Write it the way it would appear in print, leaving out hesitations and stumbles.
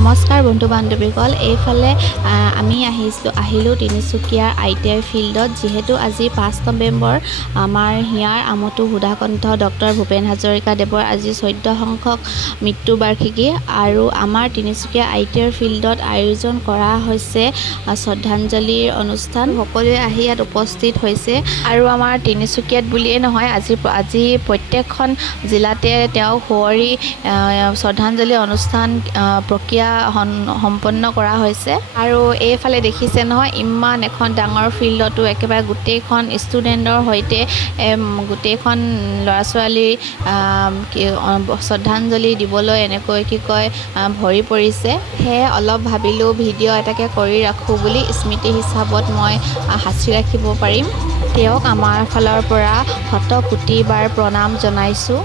নমস্কাৰ বন্ধু বান্ধৱীসকল এইফালে আমি আহিলোঁ তিনিচুকীয়াৰ ITI ফিল্ডত যিহেতু আজি 5 নৱেম্বৰ আমাৰ হিয়াৰ আমঠু সুধাকণ্ঠ ডক্টৰ ভূপেন হাজৰিকাদেৱৰ আজি 14 সংখ্যক মৃত্যুবাৰ্ষিকী আৰু আমাৰ তিনিচুকীয়া ITI ফিল্ডত আয়োজন কৰা হৈছে শ্ৰদ্ধাঞ্জলিৰ অনুষ্ঠান সকলোৱে আহি ইয়াত উপস্থিত হৈছে আৰু আমাৰ তিনিচুকীয়াত বুলিয়ে নহয় আজি প্ৰত্যেকখন জিলাতে তেওঁ সুঁৱৰি শ্ৰদ্ধাঞ্জলি অনুষ্ঠান প্ৰক্ৰিয়া সম্পন্ন কৰা হৈছে আৰু এইফালে দেখিছে নহয় ইমান এখন ডাঙৰ ফিল্ডতো একেবাৰে গোটেইখন ষ্টুডেণ্টৰ সৈতে গোটেইখন ল'ৰা ছোৱালী শ্ৰদ্ধাঞ্জলি দিবলৈ এনেকৈ ভৰি পৰিছে সেয়ে অলপ ভাবিলোঁ ভিডিঅ' এটাকে কৰি ৰাখোঁ বুলি স্মৃতি হিচাপত মই সাঁচি ৰাখিব পাৰিম তেওঁক আমাৰ ফালৰ পৰা শত কোটিবাৰ প্ৰণাম জনাইছোঁ।